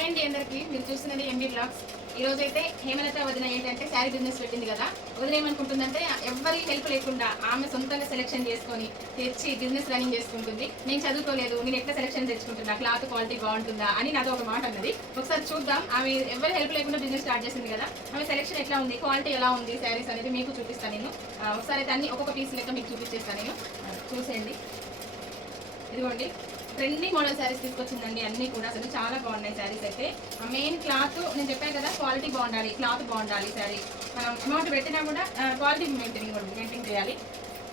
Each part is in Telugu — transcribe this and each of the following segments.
హాయ్ అండి అందరికి. మీరు చూస్తున్నది ఎంబీ బ్లాగ్స్ ఈ రోజు అయితే హేమలత వదిన ఏంటంటే శారీ బిజినెస్ పెట్టింది కదా. వదిన ఏమనుకుంటుందంటే ఎవరి హెల్ప్ లేకుండా ఆమె సొంతంగా సెలెక్షన్ చేసుకొని తెచ్చి బిజినెస్ రన్నింగ్ చేసుకుంటుంది. నేను చదువుకోలేదు నేను ఎట్లా సెలెక్షన్ తెచ్చుకుంటున్నా? క్లాత్ క్వాలిటీ బాగుంటుందా? అని నాతో ఒక మాట అన్నది. ఒకసారి చూద్దాం ఆమె ఎవరి హెల్ప్ లేకుండా బిజినెస్ స్టార్ట్ చేసింది కదా. ఆమె సెలెక్షన్ ఎట్లా ఉంది? క్వాలిటీ ఎలా ఉంది? శారీస్ అనేది మీకు చూపిస్తాను నేను. ఒకసారి అయితే అన్ని ఒక్కొక్క పీస్ లెక్క మీకు చూపించేస్తాను నేను. చూసేయండి. ఇదిగోండి. ట్రెండింగ్ మోడల్ శారీస్ తీసుకొచ్చిందండి అన్ని కూడా అసలు చాలా బాగున్నాయి శారీస్ అయితే. మెయిన్ క్లాత్ నేను చెప్పాను కదా క్వాలిటీ బాగుండాలి క్లాత్ బాగుండాలి శారీ మనం అమౌంట్ పెట్టినా కూడా క్వాలిటీ మెయింటైన్ మెయింటైన్ చేయాలి.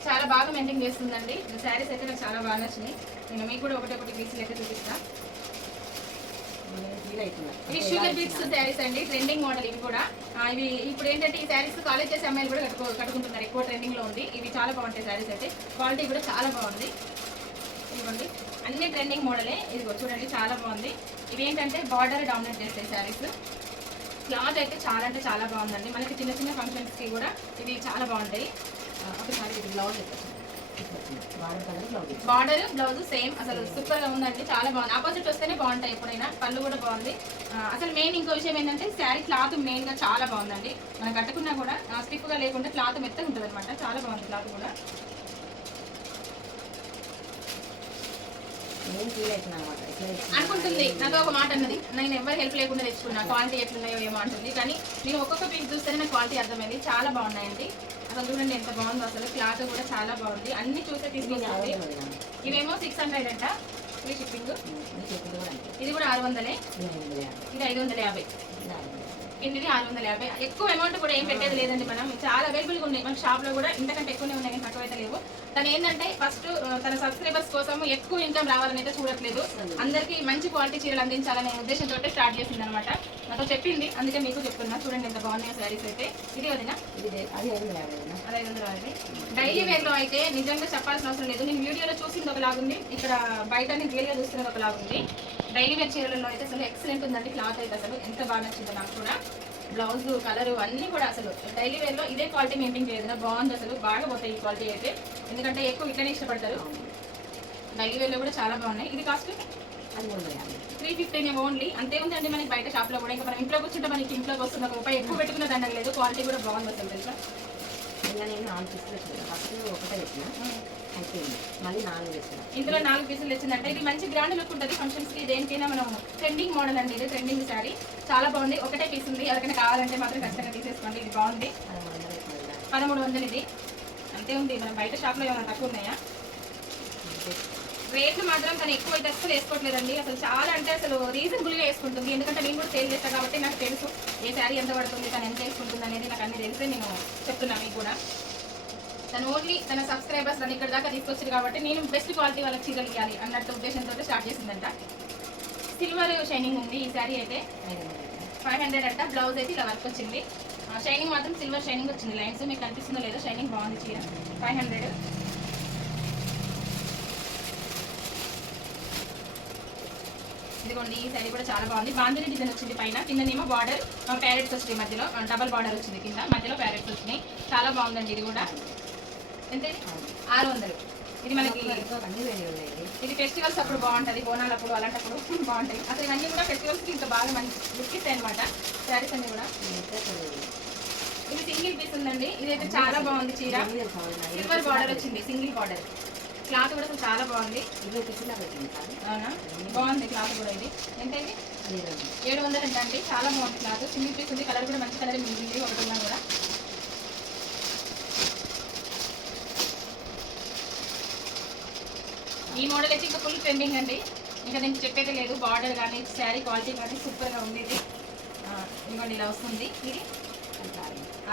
చాలా బాగా మెయింటైన్ చేస్తుందండి. శారీస్ అయితే నాకు చాలా బాగా నచ్చినాయి. నేను మీకు కూడా ఒకటి ఒకటి పీస్ లెక్క చూపిస్తా. ఈ ఇవి షుగర్ బీట్స్ శారీస్ అండి ట్రెండింగ్ మోడల్ ఇవి కూడా. ఇవి ఇప్పుడు ఏంటంటే ఈ శారీస్ కాలేజ్ చేసే అమ్మాయిలు కూడా కట్టుకో కట్టుకుంటున్నారు. ఎక్కువ ట్రెండింగ్లో ఉంది. ఇవి చాలా బాగుంటాయి శారీస్ అయితే. క్వాలిటీ కూడా చాలా బాగుంది. ఇదిగోండి అన్ని ట్రెండింగ్ మోడలే. ఇదిగో చూడండి చాలా బాగుంది. ఇవి ఏంటంటే బార్డర్ డామినేట్ చేస్తాయి శారీస్. క్లాత్ అయితే చాలా అంటే చాలా బాగుందండి. మనకి చిన్న చిన్న ఫంక్షన్స్కి కూడా ఇవి చాలా బాగుంటాయి. ఒకసారి ఇది బ్లౌజ్ బార్డర్ బ్లౌజ్. సేమ్. అసలు సూపర్గా ఉందండి. చాలా బాగుంది. ఆపోజిట్ వస్తేనే బాగుంటాయి ఎప్పుడైనా. పళ్ళు కూడా బాగుంది. అసలు మెయిన్ ఇంకో విషయం ఏంటంటే శారీ క్లాత్ మెయిన్గా చాలా బాగుందండి. మనం కట్టుకున్నా కూడా స్టిఫ్గా లేకుండా క్లాత్ మెత్తగా ఉంటుంది అనమాట చాలా బాగుంది క్లాత్ కూడా నేను ఫీల్ అవుతున్నా అనమాట ఇట్లా ఇట్లా అనుకుంటుంది. నాతో ఒక మాట అన్నది. నేను ఎవరు హెల్ప్ లేకుండా తెచ్చుకున్నా క్వాలిటీ ఎట్లున్నాయో ఏమో అంటుంది. కానీ నేను ఒక్కొక్క పీస్ చూస్తేనే నాకు క్వాలిటీ అర్థమైంది. చాలా బాగున్నాయండి. అసలు చూడండి ఎంత బాగుందో. అసలు క్లాత్ కూడా చాలా బాగుంది. అన్ని చూసే వదినా. ఇవేమో సిక్స్ హండ్రెడ్ అంట. ఫ్రీ షిప్పింగ్ ఇది కూడా ఆరు వందలే. ఇది ఐదు వందల యాభై. ఇది ఆరు వందల యాభై. కిందిది ఆరు వందల యాభై. ఎక్కువ అమౌంట్ కూడా ఏం పెట్టేది లేదండి మనం. చాలా అవైలబుల్గా ఉన్నాయి. మన షాప్లో కూడా ఇంతకంటే ఎక్కువనే ఉన్నాయి. కానీ తక్కువ అయితే తను ఏంటంటే ఫస్ట్ తన సబ్స్క్రైబర్స్ కోసం ఎక్కువ ఇన్కమ్ రావాలని అయితే చూడట్లేదు. అందరికీ మంచి క్వాలిటీ చీరలు అందించాలనే ఉద్దేశంతో స్టార్ట్ చేసింది అనమాట నాతో చెప్పింది అందుకే మీకు చెప్తున్నా. చూడండి ఎంత బాగున్నాయి శారీస్ అయితే. ఇది వదిన అది వందల డైలీ వేర్లో అయితే నిజంగా చెప్పాల్సిన అవసరం లేదు. నేను వీడియోలో చూసింది ఒకలాగుంది. ఇక్కడ బయట నేను గా చూస్తున్నది ఒకలాగుంది. డైలీ వేర్ చీరలలో అయితే అసలు ఎక్సలెంట్ ఉందండి. క్లాత్ అయితే అసలు ఎంత బాగా నచ్చిందో నాకు కూడా. బ్లౌజ్ కలర్ అన్ని కూడా అసలు డైలీ వేర్లో ఇదే క్వాలిటీ మెయింటైన్ చేయదు బాగుంది అసలు బాగా పోతాయి ఈ క్వాలిటీ అయితే. ఎందుకంటే ఎక్కువ ఇట్లనే ఇష్టపడతారు. డైలీ వేర్లో కూడా చాలా బాగున్నాయి. ఇది కాస్ట్ త్రీ ఫిఫ్టీన్ ఓన్లీ. అంతే ఉందండి మనకి బయట షాప్లో కూడా. ఇంకా మనం ఇంట్లో కూర్చుంటే మనకి ఇంట్లోకి వస్తుంది ఒక రూపాయి ఎక్కువ పెట్టుకున్న దండగ లేదు. క్వాలిటీ కూడా బాగుంది అసలు తెలుసా? నేను నాలుగు పీసులు వచ్చిన ఫస్ట్ ఒకటే అయిపోయింది మళ్ళీ నాలుగు ఇందులో నాలుగు పీసులు వచ్చిందంటే ఇది మంచి గ్రాండ్ లుక్ ఉంటుంది. ఫంక్షన్స్కి దేనికైనా మనం ట్రెండింగ్ మోడల్ అండి ఇది ట్రెండింగ్ శారీ చాలా బాగుంది. ఒకటే పీస్ ఉంది. ఎవరికైనా కావాలంటే మాత్రం ఖచ్చితంగా తీసేసుకోండి. ఇది బాగుంది. పదమూడు వందలు ఇది. అంతే ఉంది. మనం బయట షాప్లో ఏమైనా తక్కువ ఉన్నాయా. రేట్లు మాత్రం తను ఎక్కువ అయితే అసలు వేసుకోవట్లేదండి. అసలు చాలా అంటే అసలు రీజనబుల్గా వేసుకుంటుంది. ఎందుకంటే నేను కూడా సేల్ చేస్తాను కాబట్టి నాకు తెలుసు ఏ శారీ ఎంత పడుతుంది తను ఎంత వేసుకుంటుంది అనేది నాకు అన్ని తెలిసే నేను చెప్తున్నాను మీకు కూడా. తను ఓన్లీ తన సబ్స్క్రైబర్స్ తను ఇక్కడ దాకా తీసుకొచ్చారు కాబట్టి నేను బెస్ట్ క్వాలిటీ వాళ్ళకి చీరలు ఇవ్వాలి అన్నట్టు ఉద్దేశంతో స్టార్ట్ చేసిందంట. సిల్వర్ షైనింగ్ ఉంది ఈ శారీ అయితే. ఫైవ్ హండ్రెడ్ అంట. బ్లౌజ్ అయితే ఇలా వర్క్ వచ్చింది. షైనింగ్ మాత్రం సిల్వర్ షైనింగ్ వచ్చింది. లైన్స్ మీకు కనిపిస్తుందో లేదో షైనింగ్ బాగుంది చీర. ఫైవ్ హండ్రెడ్ ఇదిగోండి ఈ సైడ్ కూడా చాలా బాగుంది. బాందిని డిజైన్ వచ్చింది పైన. కిందనేమో బార్డర్. ప్యారెట్స్ వచ్చినాయి మధ్యలో. డబల్ బార్డర్ వచ్చింది కింద. మధ్యలో ప్యారెట్స్ వచ్చినాయి చాలా బాగుందండి ఇది కూడా. ఎంతండి ఆరు వందలు ఇది మనకి ఇది. ఫెస్టివల్స్ అప్పుడు బాగుంటుంది. బోనాలప్పుడు అలాంటప్పుడు బాగుంటాయి. అసలు ఇవన్నీ కూడా ఫెస్టివల్స్కి ఇంకా బాగా మంచి లుక్ ఇస్తాయి అనమాట శారీస్ అన్ని కూడా. ఇది సింగిల్ పీస్ ఉందండి. ఇదైతే చాలా బాగుంది చీర. సిల్వర్ బార్డర్ వచ్చింది. సింగిల్ బార్డర్ క్లాత్ కూడా చాలా బాగుంది. ఇరవై పెట్టింది అవునా? బాగుంది క్లాత్ కూడా ఇది. ఎంత ఇది. ఏడు వందలు అంటే అండి చాలా బాగుంది క్లాత్. సింగిల్ పీస్ ఉంది కలర్ కూడా మంచి కలర్ ఉంది ఒకటి ఉన్నా కూడా. ఈ మోడల్ అయితే ఇంకా ఫుల్ ట్రెండింగ్ అండి. ఇంకా నేను చెప్పేది లేదు బార్డర్ కానీ శారీ క్వాలిటీ కానీ సూపర్గా ఉంది ఇది ఇదిగోండి ఇలా వస్తుంది. ఇది.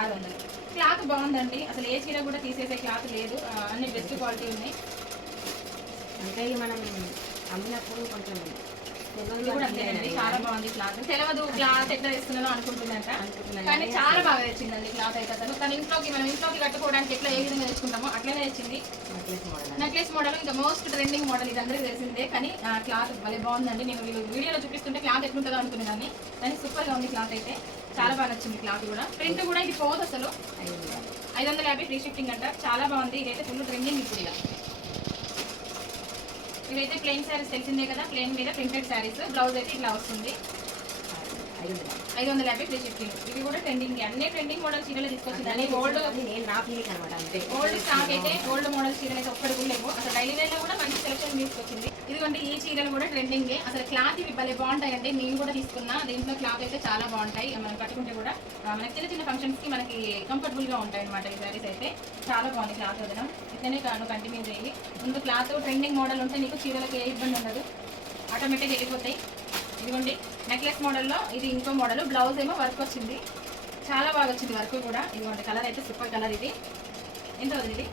ఆరు. వందలు. క్లాత్ బాగుందండి. అసలు ఏ చీర కూడా తీసేసే క్లాత్ లేదు. అన్ని బెస్ట్ క్వాలిటీ ఉన్నాయి. అంటే ఇవి మనం అమ్మినప్పుడు కొంచెం ఇది ఇది చాలా బాగుంది క్లాత్. తెలియదు క్లాత్ ఎట్లా తెస్తున్నానో అనుకుంటుందంట అనుకుంటున్నాను. కానీ కానీ చాలా బాగా తెచ్చిందండి క్లాత్ అయితే అసలు. తన ఇంట్లోకి మనం ఇంట్లోకి కట్టుకోవడానికి ఎట్లా ఏ విధంగా తెచ్చుకుంటామో అట్లనే తెచ్చింది. నెక్లెస్ మోడల్ ఇంకా మోస్ట్ ట్రెండింగ్ మోడల్ ఇది అందరికీ తెలిసిందే. కానీ క్లాత్ భలే బాగుందండి. నేను వీడియోలో చూపిస్తుంటే క్లాత్ ఎట్లుంటుందో అనుకునేదాన్ని కానీ సూపర్గా ఉంది క్లాత్ అయితే. చాలా బాగా నచ్చింది క్లాత్ కూడా. ప్రింట్ కూడా ఇది పోదు అసలు. ఐదు వందల. యాభై ఫ్రీ షిఫ్టింగ్ అంట. చాలా బాగుంది. ఇదైతే ఫుల్ ట్రెండింగ్ ఇప్పుడు ఇలా ఇవైతే ప్లెయిన్ శారీస్ తెలిసిందే కదా ప్లెయిన్ మీద ప్రింటెడ్ శారీస్ బ్లౌజ్ అయితే ఇట్లా వస్తుంది. ఐదు వందల యాభై ఫ్రీ షిప్పింగ్ ఇవి కూడా ట్రెండింగ్ అన్ని ట్రెండింగ్ మోడల్ చీరలు తీసుకొచ్చింది ఓల్డ్ ఓల్డ్ స్టాక్ అయితే ఓల్డ్ మోడల్ చీరలు అయితే ఒక్కటి కూడా లేవు అసలు డైలీ వేర్లో కూడా మంచి సెలెక్షన్ తీసుకొచ్చింది. ఇదిగోండి ఈ చీరలు కూడా ట్రెండింగ్ అసలు క్లాత్ ఇవి భలే బాగుంటాయండి. నేను కూడా తీసుకున్నా. దీంట్లో క్లాత్ అయితే చాలా బాగుంటాయి. మనం కట్టుకుంటే కూడా మనకి చిన్న చిన్న ఫంక్షన్స్కి మనకి కంఫర్టబుల్గా ఉంటాయి అనమాట ఈ సారీస్ అయితే. చాలా బాగుంది క్లాత్ వదనం ఇట్లనే కాను కంటిన్యూ చేయి ముందు క్లాత్ ట్రెండింగ్ మోడల్ ఉంటే నీకు చీరలకు ఏ ఇబ్బంది ఉండదు. ఆటోమేటిక్ వెళ్ళిపోతాయి. ఇదిగోండి నెక్లెస్ మోడల్లో ఇది ఇంకో మోడల్ బ్లౌజ్ ఏమో వర్క్ వచ్చింది. చాలా బాగా వచ్చింది వర్క్ కూడా. ఇదిగోండి కలర్ అయితే సూపర్ కలర్ ఇది. ఎంత వదిలి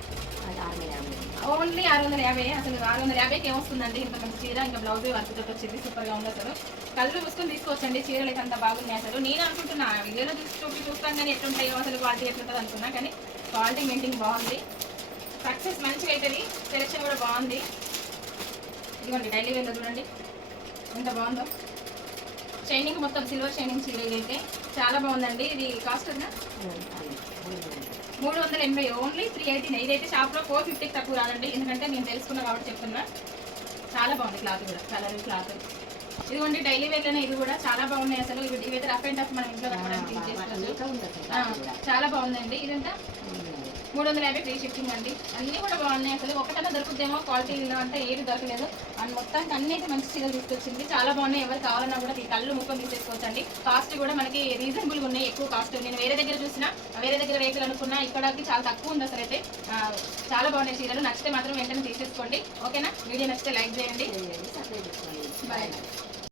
ఆరు వందల యాభై. ఓన్లీ ఆరు వందల యాభై అసలు ఆరు వందల యాభైకి ఏమొస్తుందండి? ఇంత మంచి చీర ఇంకా బ్లౌజ్ వర్క్ తోటి వచ్చింది సూపర్గా ఉంది అసలు? కళ్ళు మూసుకొని తీసుకోవచ్చండి చీరలు అయితే అంత బాగున్నాయి అసలు? నేను అనుకుంటున్నా వీడియోలో చూసి చూపి చూస్తాను కానీ ఎట్లుంటాయో అసలు క్వాలిటీ ఎట్లుంటుంది అనుకున్నా కానీ క్వాలిటీ మెయింటింగ్ బాగుంది. సక్సెస్ మంచిగా అవుతుంది సెలెక్షన్ కూడా బాగుంది. ఇదిగోండి డైలీ వేలో చూడండి. ఎంత బాగుందో. షైనింగ్ మొత్తం సిల్వర్ షైనింగ్ చీర అయితే చాలా బాగుందండి. ఇది కాస్ట్ ఉందా మూడు వందల ఎనభై ఓన్లీ త్రీ ఎయిటీ ఇదైతే షాప్లో ఫోర్ ఫిఫ్టీకి తక్కువ రాదండి. ఎందుకంటే నేను తెలుసుకున్నా కాబట్టి చెప్తున్నా. చాలా బాగుంది క్లాత్ కూడా. కలర్ క్లాత్ ఇదిగోండి డైలీ వేర్లోనే ఇది కూడా చాలా బాగున్నాయి అసలు. ఇవి ఇవైతే రఫ్ అండ్ టఫ్ మనం ఇంట్లో కట్టుకోవడానికి చాలా బాగుందండి ఇదంతా మూడు వందల యాభై ఫ్రీ షిప్పింగ్ అండి. అన్నీ కూడా బాగున్నాయి అసలు. ఒకటన్నా దొరుకుతుందేమో క్వాలిటీలో అంటే ఏది దొరకలేదు. అండ్ మొత్తానికి అన్ని అయితే మంచి చీరలు తీసుకొచ్చింది. చాలా బాగున్నాయి. ఎవరు కావాలన్నా కూడా ఈ కళ్ళు ముఖం తీసేసుకోవచ్చు అండి కాస్ట్ కూడా మనకి రీజనబుల్గా ఉన్నాయి. ఎక్కువ కాస్ట్ నేను వేరే దగ్గర చూసినా వేరే దగ్గర రేట్లు అనుకున్నా ఇక్కడకి చాలా తక్కువ ఉంది అసలు అయితే చాలా బాగున్నాయి చీరలు. నచ్చితే మాత్రం వెంటనే తీసేసుకోండి. ఓకేనా? వీడియో నచ్చితే లైక్ చేయండి. బాయ్